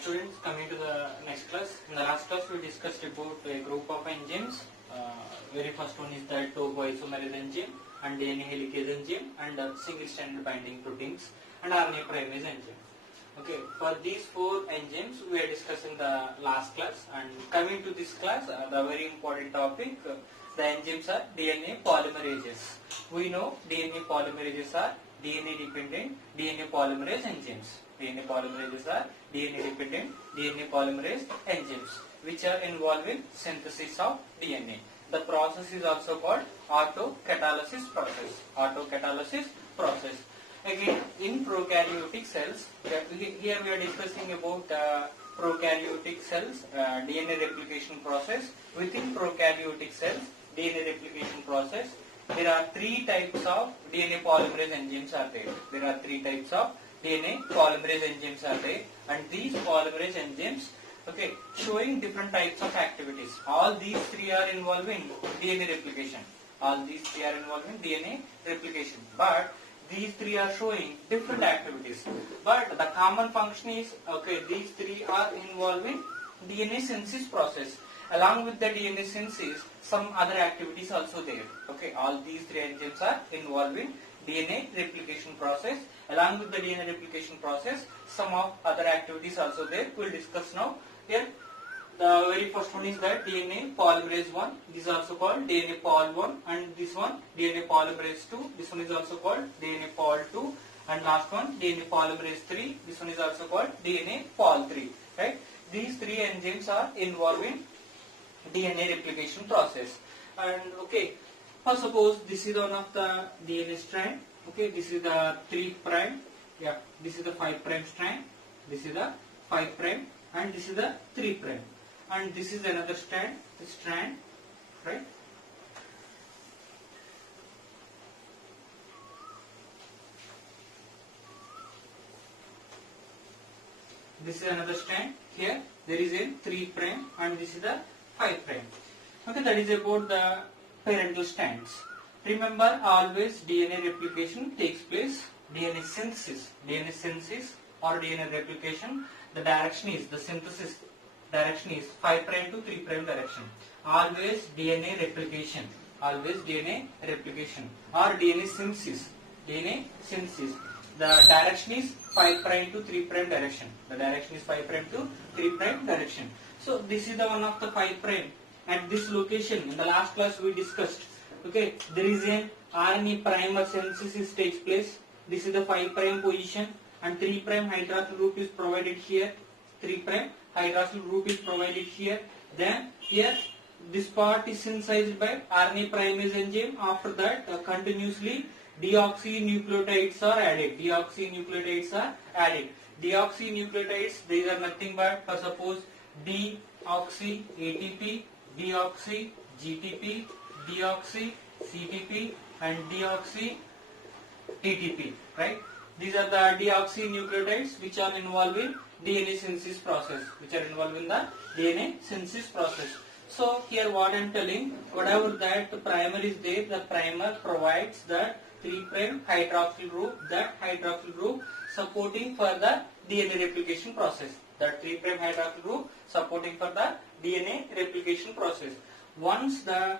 Students, coming to the next class. In the last class, we discussed about a group of enzymes. Very first one is the topoisomerase enzyme and DNA helicase enzyme and single stranded binding proteins and RNA primase enzyme. Okay, for these four enzymes, we are discussing the last class. And coming to this class, the very important topic, the enzymes are DNA polymerases. We know DNA polymerases are DNA dependent DNA polymerase enzymes. DNA polymerases are DNA dependent DNA polymerase enzymes which are involved in synthesis of DNA. The process is also called autocatalysis process. Autocatalysis process. Again, in prokaryotic cells, here we are discussing about prokaryotic cells, DNA replication process. Within prokaryotic cells, DNA replication process, there are three types of DNA polymerase enzymes are there. There are three types of DNA polymerase enzymes are there, and these polymerase enzymes, okay, showing different types of activities. All these three are involved in DNA replication. All these three are involved in DNA replication, but these three are showing different activities. But the common function is, okay, these three are involved in DNA synthesis process. Along with the DNA synthesis, some other activities also there. Okay, all these three enzymes are involved in DNA replication process. Along with the DNA replication process, some of other activities also there. We will discuss now. Here, the very first one is that DNA polymerase 1. This is also called DNA pol 1, and this one DNA polymerase 2. This one is also called DNA pol 2, and last one DNA polymerase 3. This one is also called DNA pol 3. Right? These three enzymes are involved in DNA replication process. And okay, first suppose this is one of the DNA strand. Okay, this is the 3 prime. Yeah, this is the 5 prime strand. This is the 5 prime, and this is the 3 prime. And this is another strand, right? This is another strand. Here there is a 3 prime, and this is the 5 prime. Okay, that is about the parental strands. Remember, always DNA replication takes place. DNA synthesis or DNA replication. The direction is, the synthesis direction is 5 prime to 3 prime direction. Always DNA replication or DNA synthesis. The direction is 5 prime to 3 prime direction. So this is the one of the 5 prime. At this location, in the last class we discussed, okay, there is an RNA primer synthesis takes place. This is the 5 prime position, and 3 prime hydroxyl group is provided here. 3 prime hydroxyl group is provided here. Then here this part is synthesized by RNA primase enzyme. After that, continuously deoxynucleotides are added. Deoxynucleotides, these are nothing but, for suppose, deoxy ATP, deoxy GTP, deoxy CTP, and deoxy TTP, right? These are the deoxynucleotides which are involved in DNA synthesis process. So here what I am telling, whatever that primer is there, the primer provides that 3 prime hydroxyl group, supporting for the DNA replication process. Once the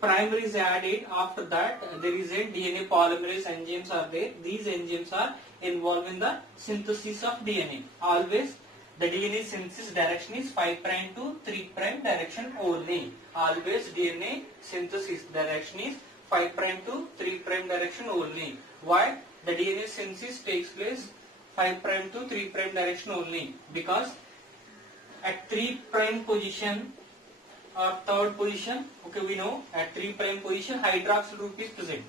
primer is added, after that there is a DNA polymerase enzymes are there. These enzymes are involved in the synthesis of DNA. Always the DNA synthesis direction is 5 prime to 3 prime direction only. Always DNA synthesis direction is 5 prime to 3 prime direction only. Why? The DNA synthesis takes place 5 prime to 3 prime direction only, because at 3 prime position or third position, okay, we know at 3 prime position hydroxyl group is present.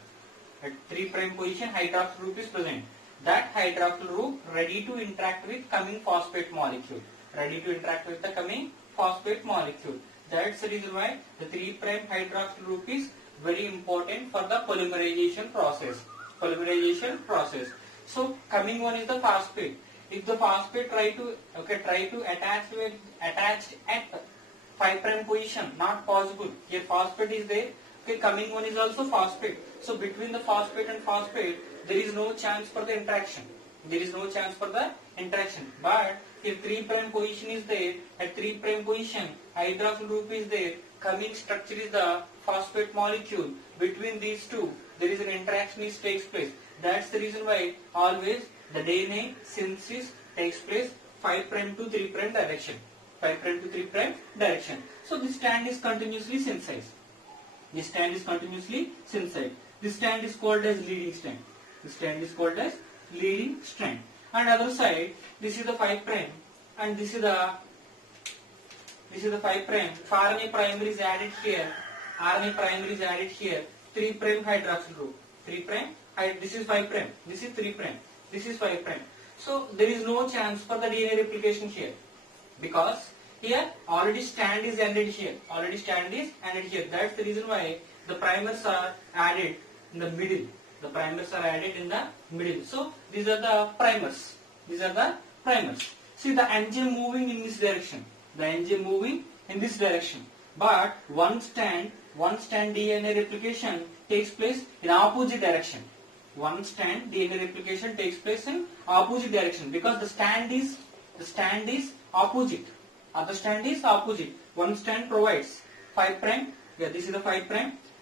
That hydroxyl group ready to interact with coming phosphate molecule. That's the reason why the 3 prime hydroxyl group is very important for the polymerization process. So coming one is the phosphate. If the phosphate try to attach at 5 prime position, not possible. Here phosphate is there. Okay, coming one is also phosphate. So between the phosphate and phosphate, there is no chance for the interaction. But here 3' position is there. At 3' position, hydroxyl group is there. Coming structure is the phosphate molecule. Between these two, there is an interaction which takes place. That's the reason why always the DNA synthesis takes place 5' to 3' direction. 5' to 3' direction. So this strand is continuously synthesized. This strand is continuously synthesized. This strand is called as leading strand. This strand is called as leading strand. And other side, this is the 5' and this is the 5'. If RNA primer is added here, RNA primer is added here, 3' hydroxyl group. 3', this is 5', this is 3', this is 5'. So there is no chance for the DNA replication here, because here already strand is ended here. Already strand is ended here. That's the reason why the primers are added in the middle. The primers are added in the middle. So these are the primers. These are the primers. See the enzyme moving in this direction. The enzyme moving in this direction. But one strand DNA replication takes place in opposite direction. One strand DNA replication takes place in opposite direction, because the strand is opposite. Other strand is opposite. One strand provides 5', yeah, this is the 5'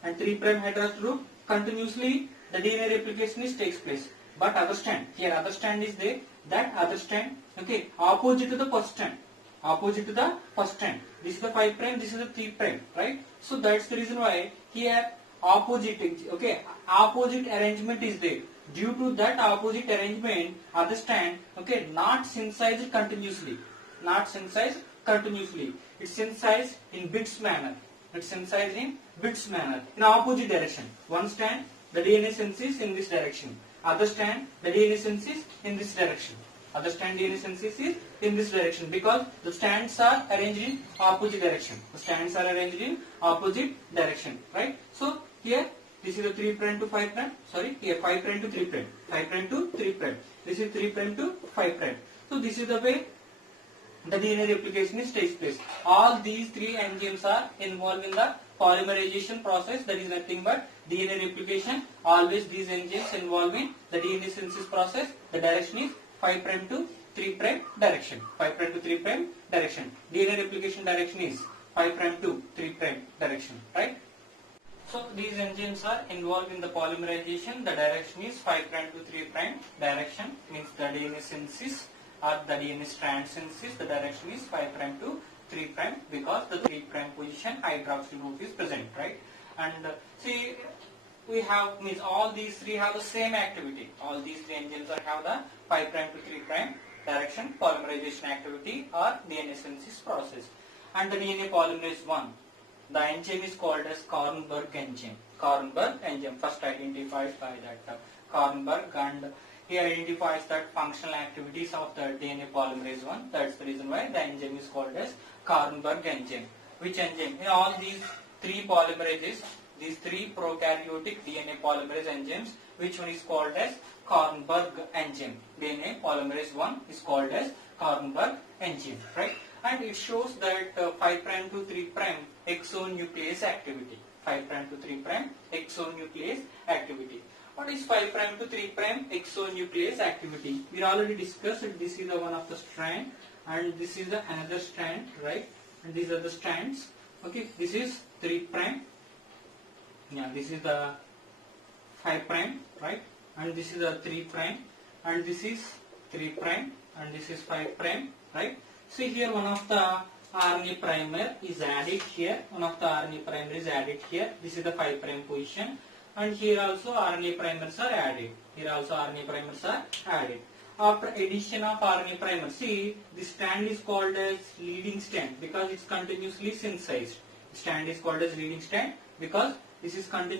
and 3' hydroxyl group. Continuously the DNA replication takes place. But other strand, here other strand is there. That other strand, okay, opposite to the first strand. Opposite to the first strand. This is the 5', this is the 3', right? So that's the reason why here opposite, okay, opposite arrangement is there. Due to that opposite arrangement, other strand, okay, not synthesized continuously. Not synthesized continuously. It's synthesized in bits manner. It's synthesized in bits manner, in opposite direction. One strand, the DNA synthesis in this direction. Other strand, the DNA synthesis in this direction. Other strand DNA synthesis is in this direction, because the strands are arranged in opposite direction. The strands are arranged in opposite direction, right? So here this is the 3' to 5'. Sorry, here 5' to 3'. 5' to 3'. This is 3' to 5'. So this is the way the DNA replication takes place. All these three enzymes are involved in the polymerization process. That is nothing but DNA replication. Always these enzymes involved in the DNA synthesis process. The direction is 5' to 3' direction. 5' to 3' direction. DNA replication direction is 5' to 3' direction, right? So these enzymes are involved in the polymerization. The direction is 5' to 3' direction, means the DNA synthesis or the DNA strand synthesis. The direction is 5' to 3', because the 3' position hydroxyl group is present, right? And see, we have, means all these three have the same activity. All these three enzymes have the 5' to 3' direction polymerization activity or DNA synthesis process. And the DNA polymerase 1, the enzyme is called as Kornberg enzyme. Kornberg enzyme, first identified by that Kornberg, and he identifies that functional activities of the DNA polymerase 1. That's the reason why the enzyme is called as Kornberg enzyme. Which enzyme? In all these three polymerases, these three prokaryotic DNA polymerase enzymes, which one is called as Kornberg enzyme? DNA polymerase 1 is called as Kornberg enzyme, right? And it shows that 5' to 3' exonuclease activity. 5' to 3' exonuclease activity. What is 5' to 3' exonuclease activity? We already discussed it. This is the one of the strand, and this is the another strand, right? And these are the strands. Okay, this is 3'. Yeah, this is the 5', right? And this is the 3', and this is 3', and this is 5', right? See here, one of the RNA primer is added here. One of the RNA primer is added here. This is the 5' position. And here also RNA primers are added. Here also RNA primers are added. After addition of RNA primer, see, this strand is called as leading strand because it's continuously synthesized. Strand is called as leading strand because this strand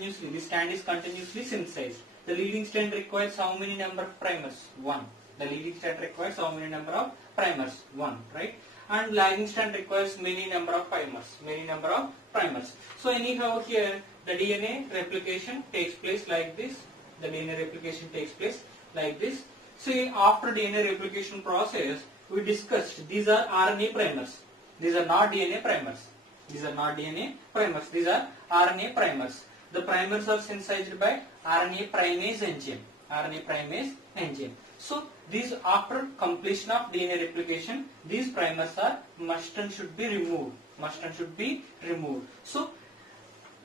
is continuously synthesized. The leading strand requires how many number of primers? 1. The leading strand requires how many number of primers? 1, right? And lagging strand requires many number of primers. So anyhow here the DNA replication takes place like this. The DNA replication takes place like this. See, after DNA replication process, we discussed these are RNA primers. These are not DNA primers. These are not DNA primers. These are RNA primers. The primers are synthesized by RNA primase enzyme. RNA primase enzyme. So these, after completion of DNA replication, these primers are must and should be removed. Must and should be removed. So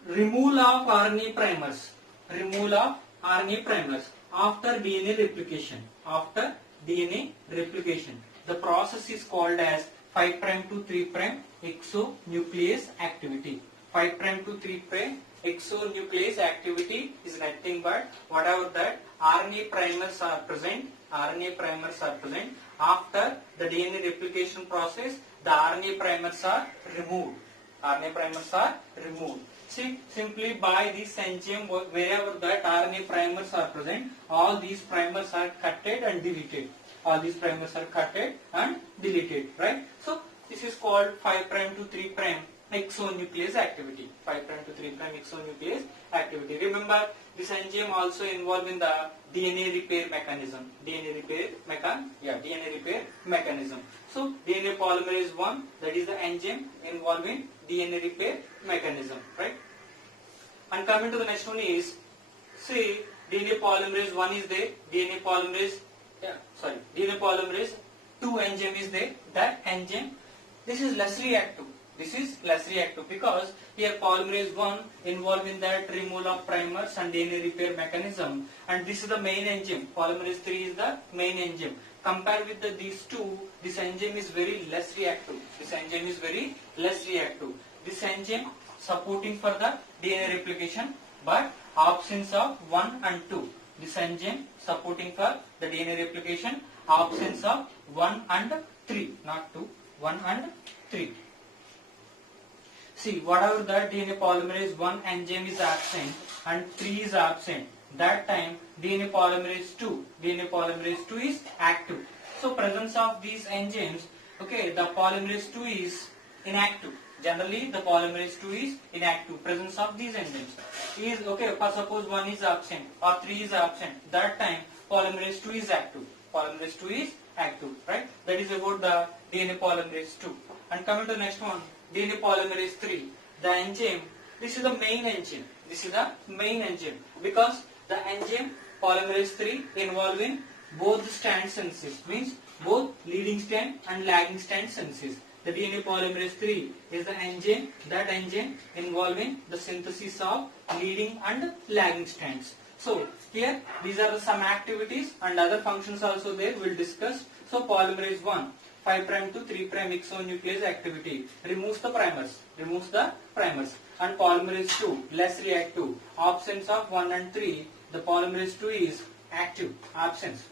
removal of RNA primers. Removal of RNA primers after DNA replication. After DNA replication, the process is called as 5' to 3' exonuclease activity. 5' to 3' exonuclease activity is nothing but whatever that RNA primers are present. RNA primers are present after the DNA replication process. The RNA primers are removed. RNA primers are removed. See, simply by this enzyme, wherever that RNA primers are present, all these primers are cutted and deleted. All these primers are cutted and deleted, right? So this is called 5' to 3' exonuclease activity. 5' to 3' exonuclease activity. Remember, this enzyme also involved in the DNA repair mechanism. DNA repair mechanism. So DNA polymerase 1, that is the enzyme involved in DNA repair mechanism, right? And coming to the next one is, see, DNA polymerase 1 is there, DNA polymerase 2 enzyme is there. That enzyme, this is less reactive. This is less reactive because here polymerase 1 involved in that removal of primers and DNA repair mechanism, and this is the main enzyme. Polymerase 3 is the main enzyme. Compared with these two, this enzyme is very less reactive. This enzyme is very less reactive. This enzyme supporting for the DNA replication, but absence of 1 and 2. This enzyme supporting for the DNA replication, absence of 1 and 3, not 2, 1 and 3. See, whatever the DNA polymerase 1 enzyme is absent and 3 is absent, that time DNA polymerase 2 is active. So presence of these enzymes, okay, the polymerase 2 is inactive. Generally the polymerase 2 is inactive. Presence of these enzymes is, okay, for suppose 1 is absent or 3 is absent, that time polymerase 2 is active. Polymerase 2 is active, right? That is about the DNA polymerase 2. And coming to the next one, DNA polymerase 3. The enzyme, this is the main enzyme. This is the main enzyme because the enzyme polymerase 3 involved in both the strand synthesis, means both leading strand and lagging strand synthesis. The DNA polymerase 3 is the enzyme, that enzyme involving the synthesis of leading and lagging strands. So here these are some activities and other functions also there we will discuss. So polymerase 1, 5' to 3' exonuclease activity, removes the primers, and polymerase 2, less reactive, absence of 1 and 3, the polymerase 2 is active, absence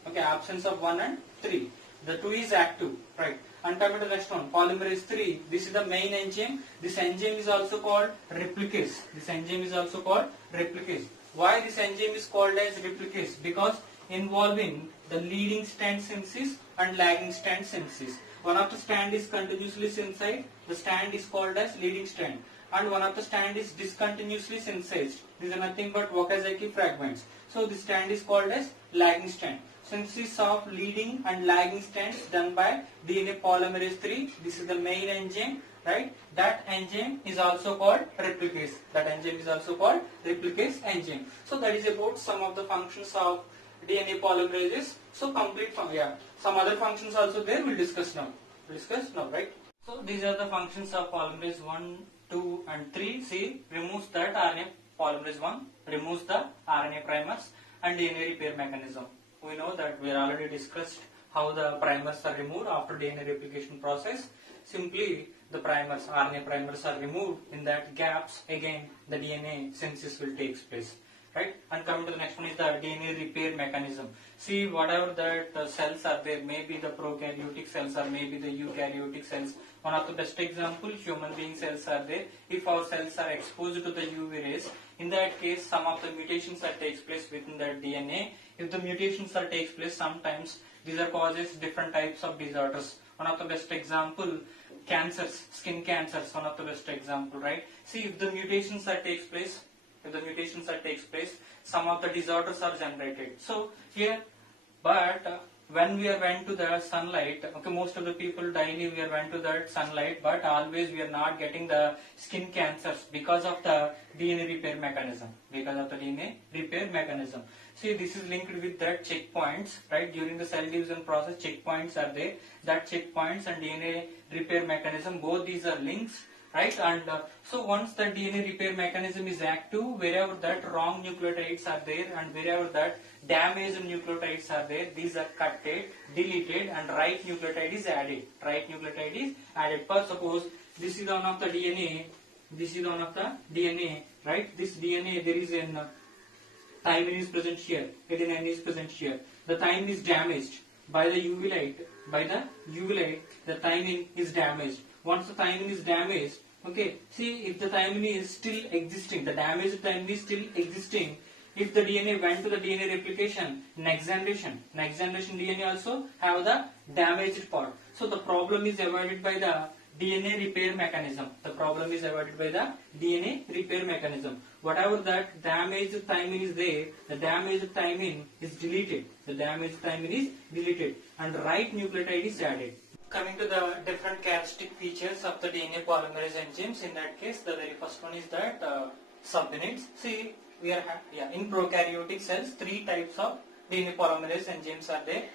of 1 and 3, the 2 is active, right? And coming to the next one, polymerase 3, this is the main enzyme. This enzyme is also called replicase. Why this enzyme is called as replicase? Because involving the leading strand synthesis and lagging strand synthesis. One of the strand is continuously synthesized, the strand is called as leading strand, and one of the strand is discontinuously synthesized. These are nothing but Okazaki fragments. So this strand is called as lagging strand. Synthesis of leading and lagging strands done by DNA polymerase 3. This is the main enzyme, right? That enzyme is also called replicase. So that is about some of the functions of DNA polymerases. So complete from some other functions also there we'll discuss now. Right? So these are the functions of polymerase 1, 2 and 3. See, removes that RNA polymerase 1, removes the RNA primers and DNA repair mechanism. We know that we already discussed how the primers are removed after DNA replication process. Simply the primers, RNA primers are removed. In that gaps, again the DNA synthesis will take place. Right? And coming to the next one is the DNA repair mechanism. See, whatever that cells are there, maybe the prokaryotic cells or maybe the eukaryotic cells. One of the best example, human being cells are there. If our cells are exposed to the UV rays, in that case some of the mutations that takes place within that DNA. If the mutations that takes place, sometimes these are causes different types of disorders. One of the best example, cancers, skin cancers, one of the best example, right? See, if the mutations that takes place, some of the disorders are generated. So here, but when we are went to the sunlight, okay, most of the people daily we are went to that sunlight, but always we are not getting the skin cancers because of the DNA repair mechanism. Because of the DNA repair mechanism. See, this is linked with that checkpoints, right? During the cell division process, checkpoints are there. That checkpoints and DNA repair mechanism, both these are links, right? And so once the DNA repair mechanism is active, wherever that wrong nucleotides are there and wherever that damaged nucleotides are there, these are cutted, deleted, and right nucleotide is added. Right nucleotide is added. For suppose this is one of the DNA, this is one of the DNA, right? This DNA, there is an thymine is present here, adenine is present here. The thymine is damaged by the UV light. By the UV light, the thymine is damaged. Once the thymine is damaged, okay, see, if the thymine is still existing, the damaged thymine is still existing, if the DNA went to the DNA replication, next generation DNA also have the damaged part. So the problem is avoided by the DNA repair mechanism. The problem is avoided by the DNA repair mechanism. Whatever that damaged thymine is there, the damaged thymine is deleted. The damaged thymine is deleted and right nucleotide is added. Coming to the different characteristic features of the DNA polymerase enzymes, in that case, the very first one is that subunits. See, we are in prokaryotic cells, three types of DNA polymerase enzymes are there: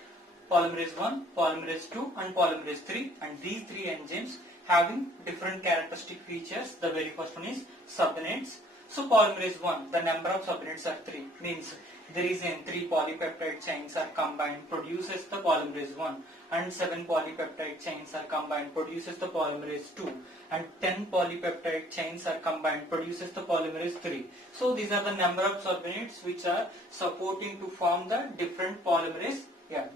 polymerase 1, polymerase 2, and polymerase 3. And these three enzymes having different characteristic features. The very first one is subunits. So polymerase 1, the number of subunits are 3, means there is in 3 polypeptide chains are combined, produces the polymerase 1, and 7 polypeptide chains are combined, produces the polymerase 2, and 10 polypeptide chains are combined, produces the polymerase 3. So these are the number of subunits which are supporting to form the different polymerase,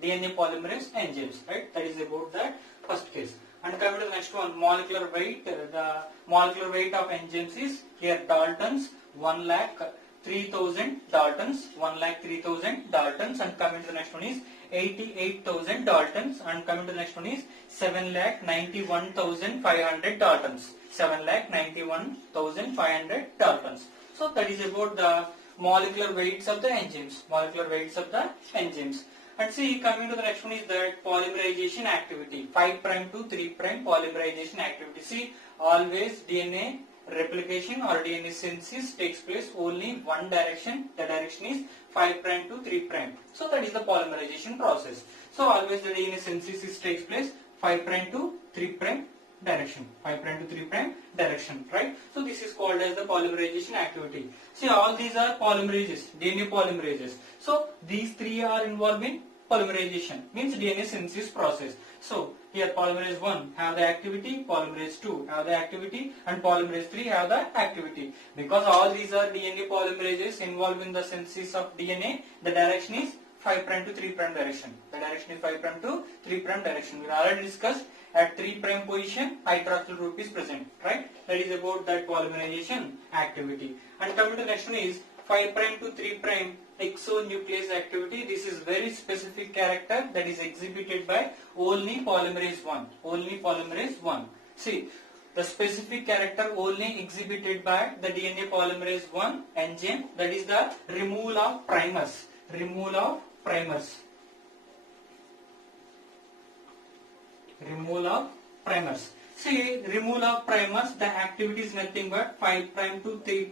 DNA polymerase enzymes, right? That is about that first case. And coming to the next one, molecular weight. The molecular weight of enzymes is here Daltons, 1,03,000 Daltons, 1,03,000 Daltons. And coming to the next one is 88,000 Daltons. And coming to the next one is 7,91,500 Daltons, 7,91,500 Daltons. So that is about the molecular weights of the enzymes, molecular weights of the enzymes. And see, coming to the next one is that polymerization activity, 5' to 3' polymerization activity. See, always DNA replication or DNA synthesis takes place only one direction. The direction is 5' to 3'. So that is the polymerization process. So always the DNA synthesis takes place 5' to 3' direction, 5' to 3' direction, right? So this is called as the polymerization activity. See, all these are polymerases, DNA polymerases. So these three are involved in polymerization, means DNA synthesis process. So here polymerase 1 have the activity, polymerase 2 have the activity, and polymerase 3 have the activity. Because all these are DNA polymerases involved in the synthesis of DNA, the direction is 5' to 3' direction. The direction is 5' to 3' direction. We already discussed at 3' position hydroxyl group is present, right? That is about that polymerization activity. And coming to the next one is 5' to 3' exonuclease activity. This is very specific character that is exhibited by only polymerase 1. Only polymerase 1. See, the specific character only exhibited by the DNA polymerase 1 enzyme, that is the removal of primers. Removal of primers. Removal of primers. See, removal of primers, the activity is nothing but 5' to 3'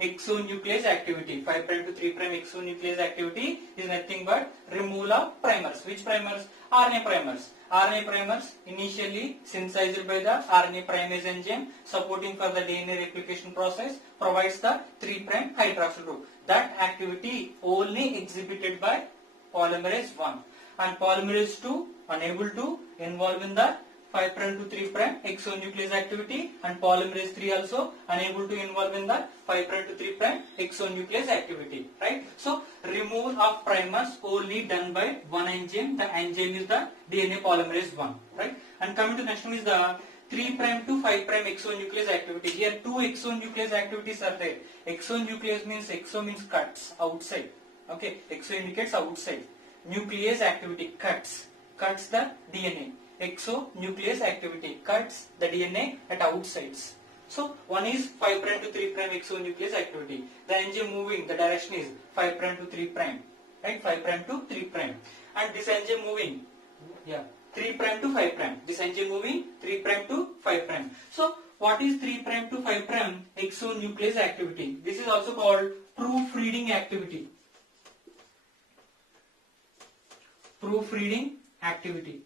exonuclease activity. 5' to 3' exonuclease activity is nothing but removal of primers. Which primers? RNA primers. RNA primers initially synthesized by the RNA primase enzyme supporting for the DNA replication process provides the 3' hydroxyl group. That activity only exhibited by polymerase 1. And polymerase 2 unable to involve in the 5' to 3' exonuclease activity, and polymerase 3 also unable to involve in the 5' to 3' exonuclease activity, right? So removal of primers only done by one enzyme. The enzyme is the DNA polymerase 1, right? And coming to the next one is the 3' to 5' exonuclease activity. Here two exonuclease activities are there. Exonuclease means exo means cuts outside. Okay, exo indicates outside. Nuclease activity cuts the DNA. Exonuclease activity cuts the DNA at outsides. So one is 5' to 3' exonuclease activity. The enzyme moving, the direction is 5' to 3'. right? 5 prime to 3 prime, and this enzyme moving, yeah, 3 prime to 5 prime. This enzyme moving 3 prime to 5 prime. So what is 3 prime to 5 prime exonuclease activity? This is also called proofreading activity. Proofreading activity.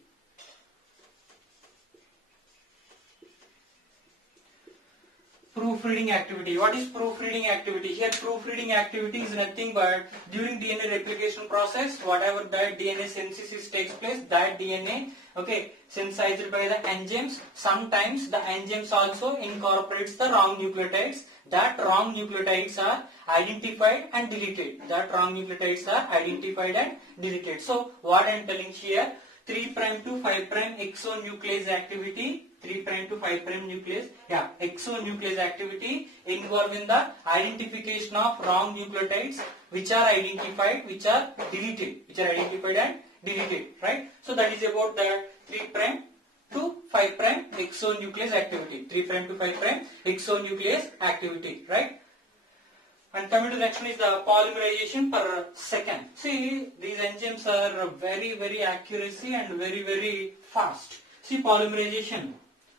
Proofreading activity. What is proofreading activity? Here proofreading activity is nothing but during DNA replication process, whatever that DNA synthesis takes place, that DNA, okay, synthesized by the enzymes, sometimes the enzymes also incorporates the wrong nucleotides. That wrong nucleotides are identified and deleted. That wrong nucleotides are identified and deleted. So what I am telling here, 3 prime to 5 prime exonuclease activity, 3 prime to 5 prime nuclease, yeah, exonuclease activity involve in the identification of wrong nucleotides which are identified, which are deleted, which are identified and deleted, right? So that is about the 3 prime to 5 prime exonuclease activity, 3 prime to 5 prime exonuclease activity, right? And coming to the next one is the polymerization per second. See, these enzymes are very accuracy and very fast. See, polymerization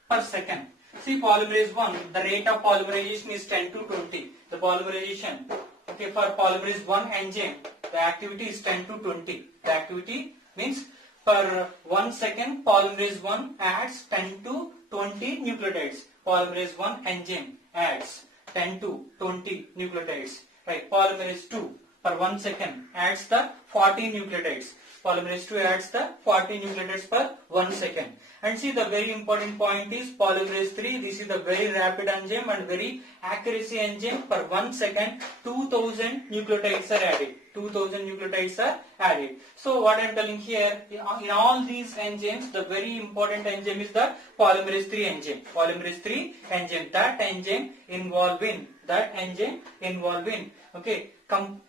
per second. See, polymerase 1, the rate of polymerization is 10 to 20. The polymerization, okay, for polymerase 1 enzyme, the activity is 10 to 20. The activity means per 1 second polymerase 1 adds 10 to 20 nucleotides. Polymerase 1 enzyme adds 10 to 20 nucleotides, right? Polymerase 2 per 1 second adds the 40 nucleotides. Polymerase 2 adds the 40 nucleotides per 1 second. And see, the very important point is polymerase 3. This is the very rapid enzyme and very accuracy enzyme. Per 1 second, 2000 nucleotides are added. 2000 nucleotides are added. So what I am telling here, in all these enzymes, the very important enzyme is the polymerase 3 enzyme. Polymerase 3 enzyme. That enzyme involve in, okay,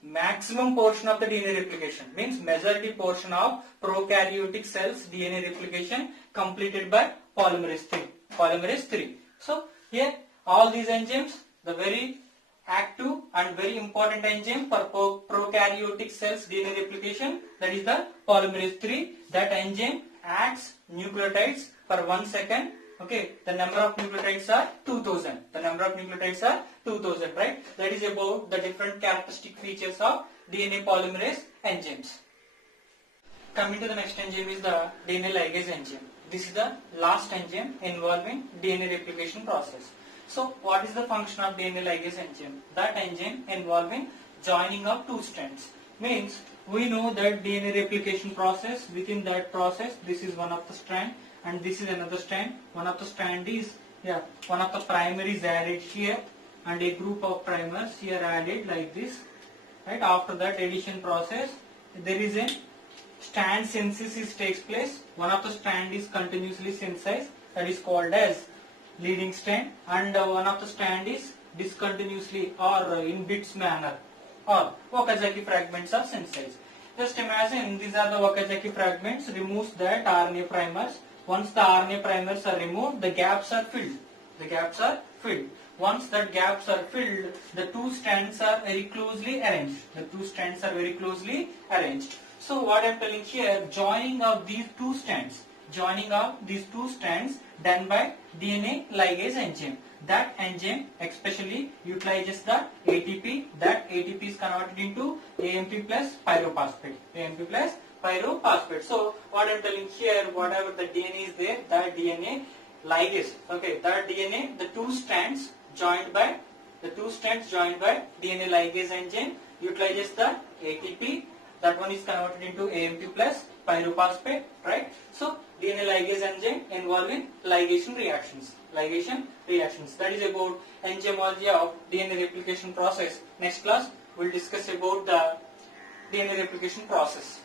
maximum portion of the DNA replication, means majority portion of prokaryotic cells DNA replication completed by polymerase 3. Polymerase 3. So here all these enzymes, the very active and very important enzyme for prokaryotic cells DNA replication, that is the polymerase 3. That enzyme adds nucleotides per 1 second. Okay, the number of nucleotides are 2000. The number of nucleotides are 2000, right? That is about the different characteristic features of DNA polymerase enzymes. Coming to the next enzyme is the DNA ligase enzyme. This is the last enzyme involving DNA replication process. So what is the function of DNA ligase enzyme? That enzyme involving joining of two strands. Means we know that DNA replication process, within that process, this is one of the strand and this is another strand. One of the strand is, one of the primers is added here and a group of primers here added like this, right? After that addition process, there is a strand synthesis takes place. One of the strand is continuously synthesized, that is called as leading strand, and one of the strand is discontinuously or in bits manner, or Okazaki fragments are synthesized. Just imagine these are the Okazaki fragments, removes that RNA primers. Once the RNA primers are removed, the gaps are filled. The gaps are filled. Once that gaps are filled, the two strands are very closely arranged. The two strands are very closely arranged. So what I am telling here, joining of these two strands done by DNA ligase enzyme. That enzyme especially utilizes the ATP. That ATP is converted into AMP plus pyrophosphate. AMP plus pyrophosphate. So what I am telling here, whatever the DNA is there, that DNA ligase, okay, that DNA, the two strands joined by DNA ligase enzyme utilizes the ATP. That one is converted into AMP plus pyrophosphate, right? So DNA ligase enzyme involving ligation reactions. That is about enzymology of DNA replication process. Next class we'll discuss about the DNA replication process.